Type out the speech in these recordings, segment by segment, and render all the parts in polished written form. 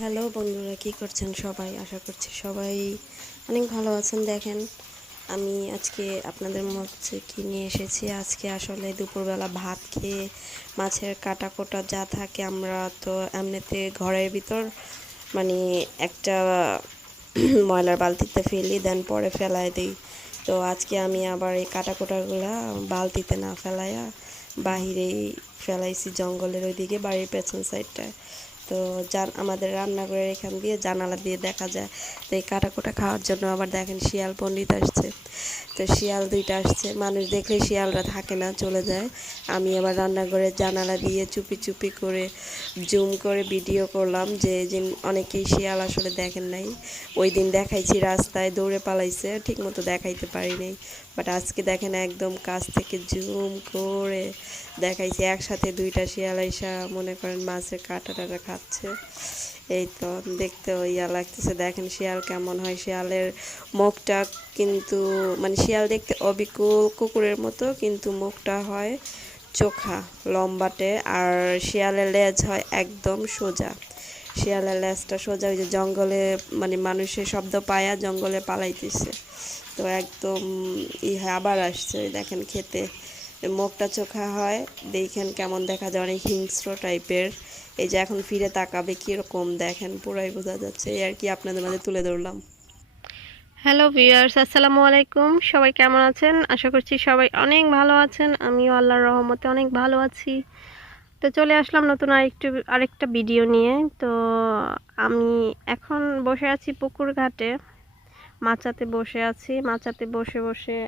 Hello বন্ধুরা, কি করছেন সবাই? আশা করছি সবাই অনেক ভালো আছেন। দেখেন, আমি আজকে আপনাদের মাঝে কি নিয়ে এসেছি। আজকে আসলে দুপুরবেলা ভাত খেয়ে মাছের কাটা কোটা যা থাকে আমরা তো এমনিতে ঘরের ভিতর মানে একটা ময়লার বালতিতে ফেলি, দেন পরে ফেলায় দিই। তো আজকে আমি আবার এই কাটা কোটাগুলা বালতিতে না ফেলাইয়া বাহিরেই ফেলাইছি, জঙ্গলের ওইদিকে, বাড়ির পেছন সাইডটায়। তো আমাদের রান্নাঘরের এখান দিয়ে জানালা দিয়ে দেখা যায়। তো এই কাটাকুটা খাওয়ার জন্য আবার দেখেন শিয়াল পণ্ডিত আসছে। তো শিয়াল দুইটা আসছে, মানুষ দেখলে শিয়ালরা থাকে না, চলে যায়। আমি আবার রান্নাঘরের জানালা দিয়ে চুপি চুপি করে জুম করে ভিডিও করলাম, যে অনেকেই শিয়াল আসলে দেখেন নাই। ওই দিন দেখাইছি রাস্তায়, দৌড়ে পালাইছে, ঠিক মতো দেখাইতে পারি নাই। বাট আজকে দেখেন একদম কাছ থেকে জুম করে দেখাইছি, একসাথে দুইটা শিয়াল আইসা মনে করেন মাছের কাঁটা টাটা খাচ্ছে। এই তো দেখতেও ইয়া লাগতেছে। দেখেন শিয়াল কেমন হয়। শিয়ালের মুখটা কিন্তু শিয়াল দেখতে অবিকল কুকুরের মতো, কিন্তু মুখটা হয় চোখা, লম্বাটে। আর শিয়ালের লেজ হয় একদম সোজা। শিয়ালের লেজটা সোজা। ওই যে জঙ্গলে মানুষের শব্দ পায়া জঙ্গলে পালাইতেছে, তো একদম আবার আসছে। ওই দেখেন খেতে, মুখটা চোখা হয়, দেখেন কেমন দেখা যায়, অনেক হিংস্র টাইপের। এই যে এখন ফিরে তাকাবে কিরকম, দেখেন পুরাই বোঝা যাচ্ছে। এই আর কি আপনাদের মাঝে তুলে ধরলাম। হ্যালো ভিউয়ার্স, আসসালামু আলাইকুম। সবাই কেমন আছেন? আশা করছি সবাই অনেক ভালো আছেন। আমিও আল্লাহর রহমতে অনেক ভালো আছি। তো চলে আসলাম নতুন আরেকটা ভিডিও নিয়ে। তো আমি এখন বসে আছি পুকুর ঘাটে, মাচাতে বসে আছি। মাচাতে বসে বসে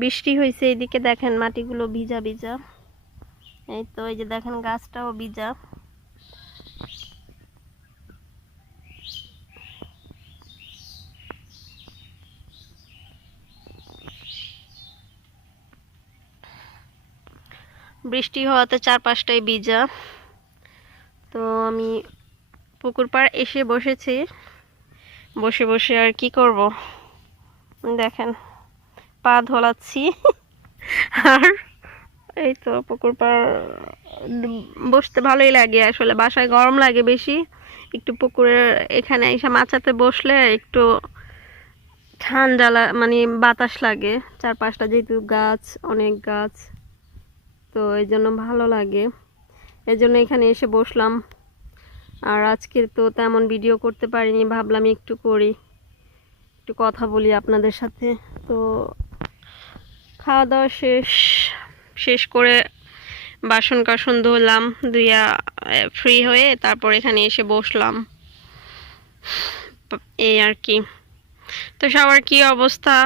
বৃষ্টি হয়েছে, এইদিকে দেখেন মাটিগুলো ভিজা ভিজা। এই তো এই যে দেখেন গাছটাও ভিজা। বৃষ্টি হওয়াতে চারপাশটাই ভিজা। তো আমি পুকুর পাড় এসে বসেছি। বসে বসে আর কি করব, দেখেন পা ধোলাচ্ছি। আর এই তো পুকুর পাড় বসতে ভালোই লাগে। আসলে বাসায় গরম লাগে বেশি, একটু পুকুরের এখানে এসে মাচাতে বসলে একটু ঠান্ডা বাতাস লাগে। চারপাশটা যেহেতু গাছ, অনেক গাছ, তো এই জন্য ভালো লাগে। এই জন্য এখানে এসে বসলাম। আর আজকে তো তেমন ভিডিও করতে পারিনি, ভাবলাম একটু করি, একটু কথা বলি আপনাদের সাথে। তো খাওয়া দাওয়া শেষ করে বাসন কাসন ধুলাম, ধুইয়া ফ্রি হয়ে তারপর এখানে এসে বসলাম, এই আর কি। তো সবার কি অবস্থা?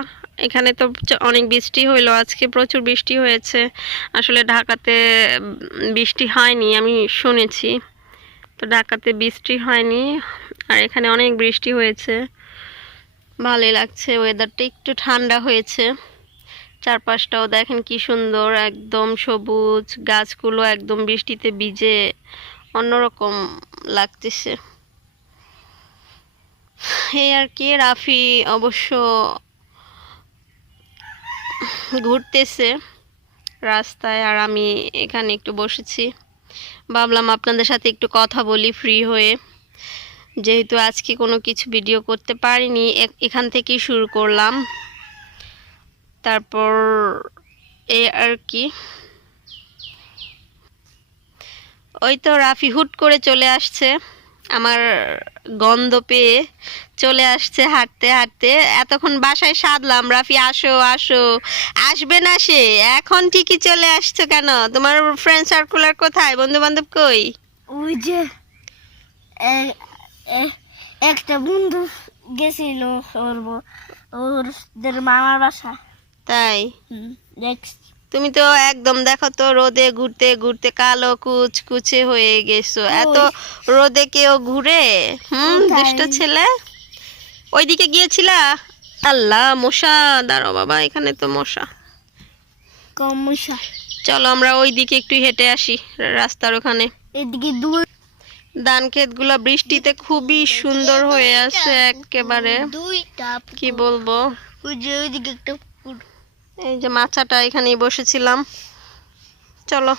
এখানে তো অনেক বৃষ্টি হইলো, আজকে প্রচুর বৃষ্টি হয়েছে। আসলে ঢাকাতে বৃষ্টি হয়নি, আমি শুনেছি। তো ঢাকাতে বৃষ্টি হয়নি, আর এখানে অনেক বৃষ্টি হয়েছে। ভালোই লাগছে, ওয়েদারটা একটু ঠান্ডা হয়েছে। চারপাশটাও দেখেন কি সুন্দর, একদম সবুজ, গাছগুলো একদম বৃষ্টিতে ভিজে অন্যরকম লাগতেছে। এই আর কি। রাফি অবশ্য ঘুরতেছে রাস্তায়, আর আমি এখানে একটু বসেছি। ভাবলাম আপনাদের সাথে একটু কথা বলি ফ্রি হয়ে, যেহেতু আজকে কোনো কিছু ভিডিও করতে পারিনি, এখান থেকেই শুরু করলাম। তারপর এই আর কি। ওই তো রাফি হুট করে চলে আসছে, আমার গন্ধ পেয়ে চলে আসছে হাঁটতে হাঁটতে। এতক্ষণ বাসায় সাধলাম, রাফি আসো আসো, আসবে না সে, এখন ঠিকই চলে আসছো কেন? তোমার ফ্রেন্ড সার্কুলার কোথায়, বন্ধু বান্ধব কই? ওই যে একটা বন্ধু গেছিল ওদের মামার বাসা। তাই? দেখছি। তুমি তো একদম দেখো তো রোদে ঘুরতে ঘুরতে কালো কুচকুচে হয়ে গেছো। এত রোদে কেউ ঘুরে? দুষ্ট ছেলে। ওইদিকে গিয়েছিলা? আল্লাহ, মশা! দাঁড়াও বাবা, এখানে তো মশা। কম মশা। চলো আমরা ওইদিকে একটু হেঁটে আসি, রাস্তার ওখানে। এদিকে দুই ধান ক্ষেতগুলো বৃষ্টিতে খুবই সুন্দর হয়ে আছে একেবারে, দুইটা কি বলবো। ওই যে ওইদিকে একটা পুকুর। এই যে মাচাটা, এখানেই বসেছিলাম। চলো।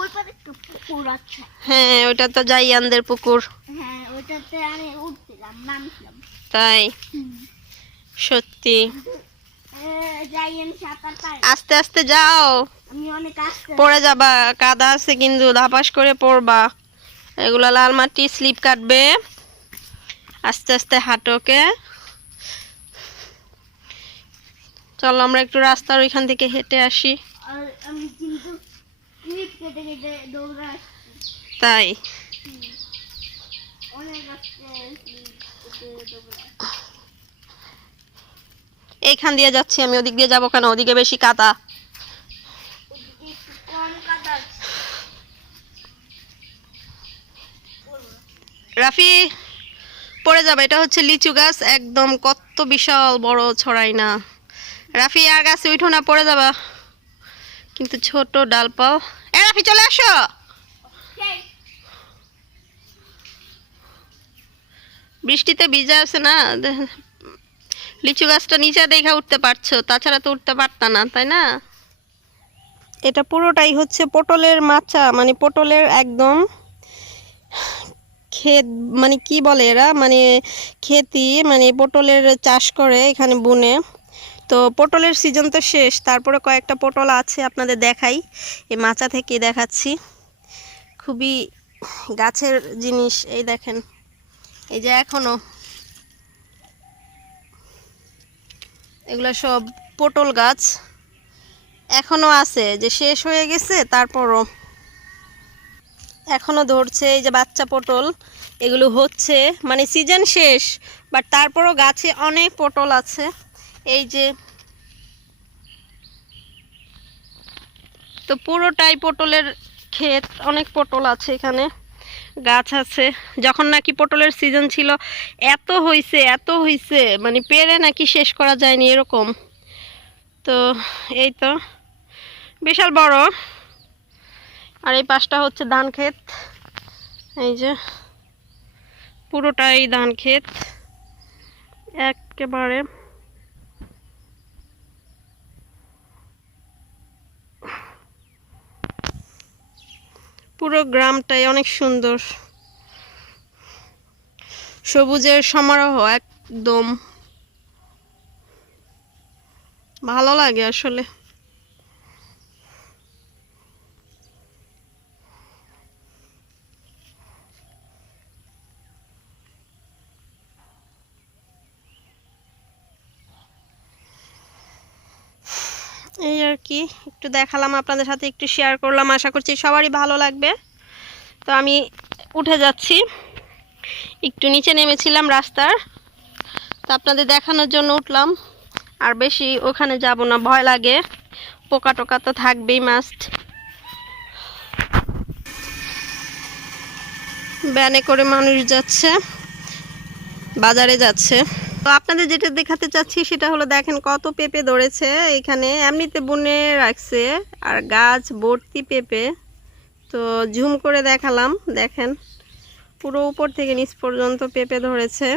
ওই পারে একটু পুকুর আছে। হ্যাঁ, ওটা তো জাইয়ানদের পুকুর। হ্যাঁ, ওইটাতে আমি উঠছিলাম, নামছিলাম। তাই? সত্যি। যাইয়েন সাঁতার পারি। আস্তে আস্তে যাও, আমি অনেক আস্তে পড়ে যাবা, কাদা আছে কিন্তু ধাপাস করে পড়বা। এগুলা লাল মাটি, স্লিপ কাটবে। আস্তে আস্তে হাঁটোকে। চলো আমরা একটু রাস্তার ওইখান থেকে হেঁটে আসি। আর আমি কিন্তু স্লিপ কেটে কেটে দৌড়া আসছি। তাই? অনেক আস্তে স্লিপ কেটে দৌড়া। এইখান দিয়ে যাচ্ছি আমি, ওদিক দিয়ে যাবো কেন? ওদিকে বেশি কাদা। ওদিকে একটু কম কাদা আছে। রাফি পড়ে যাবে। এটা হচ্ছে লিচু গাছ, একদম কত বিশাল বড়, ছড়াই না। রাফি আর গাছে উঠো না, পড়ে যাবা। কিন্তু ছোট ডালপাল। এ রাফি চলে আসো। বৃষ্টিতে ভিজা আছে না, লিচু গাছটা নিচে দেখা উঠতে পারছো, তাছাড়া তো উঠতে পারতা না, তাই না? এটা পুরোটাই হচ্ছে পটলের মাচা, মানে পটলের একদম ক্ষেত, মানে কি বলে এরা, মানে খেতি, মানে পটলের চাষ করে এখানে বুনে। তো পটলের সিজন তো শেষ, তারপরে কয়েকটা পটল আছে, আপনাদের দেখাই। এই মাচা থেকে দেখাচ্ছি, খুবই গাছের জিনিস। এই দেখেন, এই যে এখনো এগুলো সব পটল গাছ এখনো আছে, যে শেষ হয়ে গেছে তারপরও এখনো ধরছে। এই যে বাচ্চা পটল, এগুলো হচ্ছে, মানে সিজন শেষ বাট তারপরও গাছে অনেক পটল আছে। এই যে, তো পুরোটাই পটলের ক্ষেত, অনেক পটল আছে এখানে, গাছ আছে। যখন নাকি পটলের সিজন ছিল এত হইছে, এত হইছে, মানে পেরে নাকি শেষ করা যায়নি এরকম। তো এই তো বিশাল বড়। আর এই পাশটা হচ্ছে ধান ক্ষেত, এই যে পুরোটাই ধান ক্ষেত একেবারে। পুরো গ্রামটাই অনেক সুন্দর, সবুজের সমারোহ একদম, ভালো লাগে আসলে। এই আর কি, একটু দেখালাম আপনাদের সাথে, একটু শেয়ার করলাম, আশা করছি সবারই ভালো লাগবে। তো আমি উঠে যাচ্ছি, একটু নিচে নেমেছিলাম রাস্তার, তো আপনাদের দেখানোর জন্য উঠলাম। আর বেশি ওখানে যাব না, ভয় লাগে, পোকা টোকা তো থাকবেই মাস্ট। ভ্যানে করে মানুষ যাচ্ছে, বাজারে যাচ্ছে। তো আপনাদের যেটা দেখাতে চাচ্ছি সেটা হলো, দেখেন কত পেঁপে ধরেছে এখানে, এমনিতে বুনে রাখছে, আর গাছ ভর্তি পেঁপে। তো ঝুম করে দেখালাম, দেখেন পুরো উপর থেকে নিচ পর্যন্ত পেঁপে ধরেছে,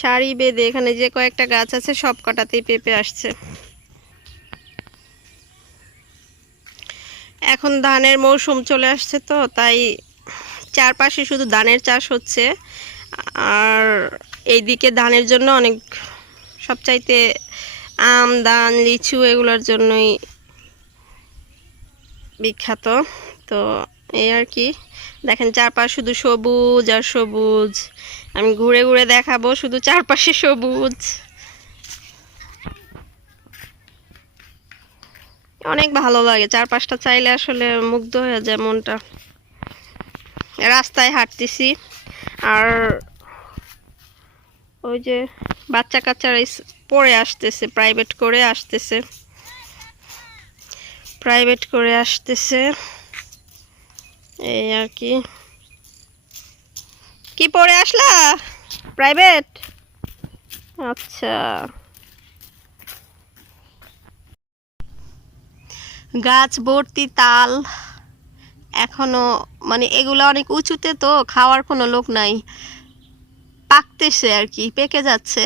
সারি বেঁধে। এখানে যে কয়েকটা গাছ আছে সব কটাতেই পেঁপে আসছে। এখন ধানের মৌসুম চলে আসছে, তো তাই চারপাশে শুধু ধানের চাষ হচ্ছে। আর এইদিকে ধানের জন্য অনেক, সবচাইতে আম, ধান, লিচু এগুলোর জন্যই বিখ্যাত। তো এই আর কি, দেখেন চারপাশ শুধু সবুজ আর সবুজ। আমি ঘুরে ঘুরে দেখাবো, শুধু চারপাশে সবুজ, অনেক ভালো লাগে চারপাশটা, চাইলে আসলে মুগ্ধ হয়ে যায় মনটা। রাস্তায় হাঁটতেছি, আর ওই যে বাচ্চা কাচ্চারা পড়ে আসতেছে, প্রাইভেট করে আসতেছে, প্রাইভেট করে আসতেছে। এই আর কি, কি পড়ে আসলা? প্রাইভেট? আচ্ছা। গাছ ভর্তি তাল এখনো, মানে এগুলো অনেক উঁচুতে, তো খাওয়ার কোনো লোক নাই, পাকতেছে আর কি, পেকে যাচ্ছে।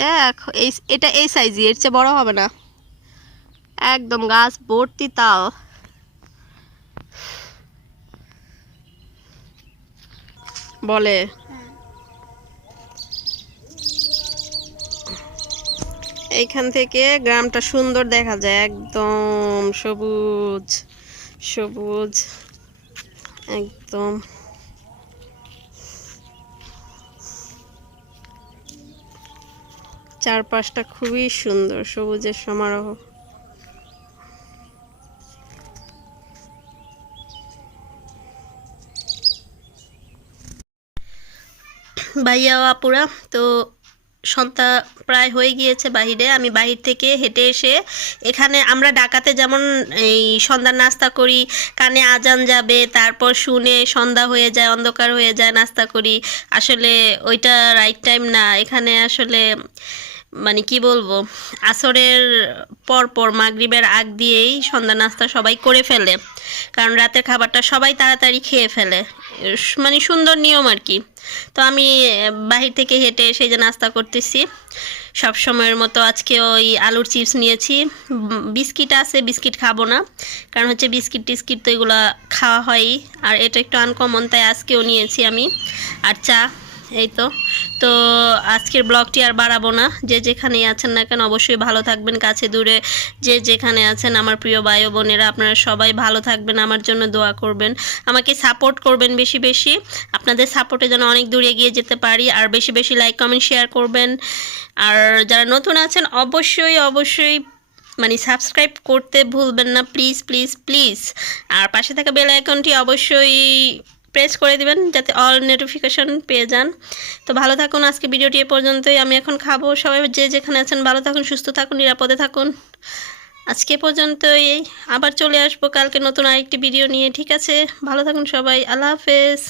এটা এই সাইজই, এর চেয়ে বড় হবে না। একদম গাছ ভর্তি তাল। বলে। হ্যাঁ। এইখান থেকে গ্রামটা সুন্দর দেখা যায়, একদম সবুজ সবুজ একদম। চারপাশটা খুবই সুন্দর, সবুজের সমারোহ। ভাইয়া ও আপুরা, তো সন্ধ্যা প্রায় হয়ে গিয়েছে বাহিরে। আমি বাহির থেকে হেঁটে এসে এখানে আমরা ঢাকাতে যেমন এই সন্ধ্যার নাস্তা করি, কানে আজান যাবে, তারপর শুনে সন্ধ্যা হয়ে যায়, অন্ধকার হয়ে যায়, নাস্তা করি। আসলে ওইটা রাইট টাইম না। এখানে আসলে মানে কি বলবো, আসরের পর পর মাগরিবের আগ দিয়েই সন্ধ্যা নাস্তা সবাই করে ফেলে, কারণ রাতের খাবারটা সবাই তাড়াতাড়ি খেয়ে ফেলে। মানে সুন্দর নিয়ম আর কি। তো আমি বাহির থেকে হেঁটে এসে যে নাস্তা করতেছি সব সময়ের মতো, আজকে ওই আলুর চিপস নিয়েছি। বিস্কিট আছে, বিস্কিট খাবো না, কারণ হচ্ছে বিস্কিট টিস্কিট তো এগুলো খাওয়া হয়ই, আর এটা একটু আনকমন, তাই আজকেও নিয়েছি আমি। আর চা, এই তো। তো আজকের ব্লগটি আর বাড়াবো না। যে যেখানেই আছেন না কেন অবশ্যই ভালো থাকবেন, কাছে দূরে যে যেখানে আছেন আমার প্রিয় ভাই ও বোনেরা, আপনারা সবাই ভালো থাকবেন, আমার জন্য দোয়া করবেন, আমাকে সাপোর্ট করবেন বেশি বেশি। আপনাদের সাপোর্টে যেন অনেক দূরে এগিয়ে যেতে পারি, আর বেশি বেশি লাইক কমেন্ট শেয়ার করবেন। আর যারা নতুন আছেন অবশ্যই অবশ্যই মানে সাবস্ক্রাইব করতে ভুলবেন না, প্লিজ প্লিজ প্লিজ। আর পাশে থাকা বেল আইকনটি অবশ্যই প্রেস করে দিবেন যাতে অল নোটিফিকেশন পেয়ে যান। তো ভালো থাকুন, আজকে ভিডিওটি এ পর্যন্তই। আমি এখন খাবো। সবাই যে যেখানে আছেন ভালো থাকুন, সুস্থ থাকুন, নিরাপদে থাকুন। আজকে পর্যন্তই, আবার চলে আসবো কালকে নতুন আরেকটি ভিডিও নিয়ে। ঠিক আছে, ভালো থাকুন সবাই, আল্লাহ হাফেজ।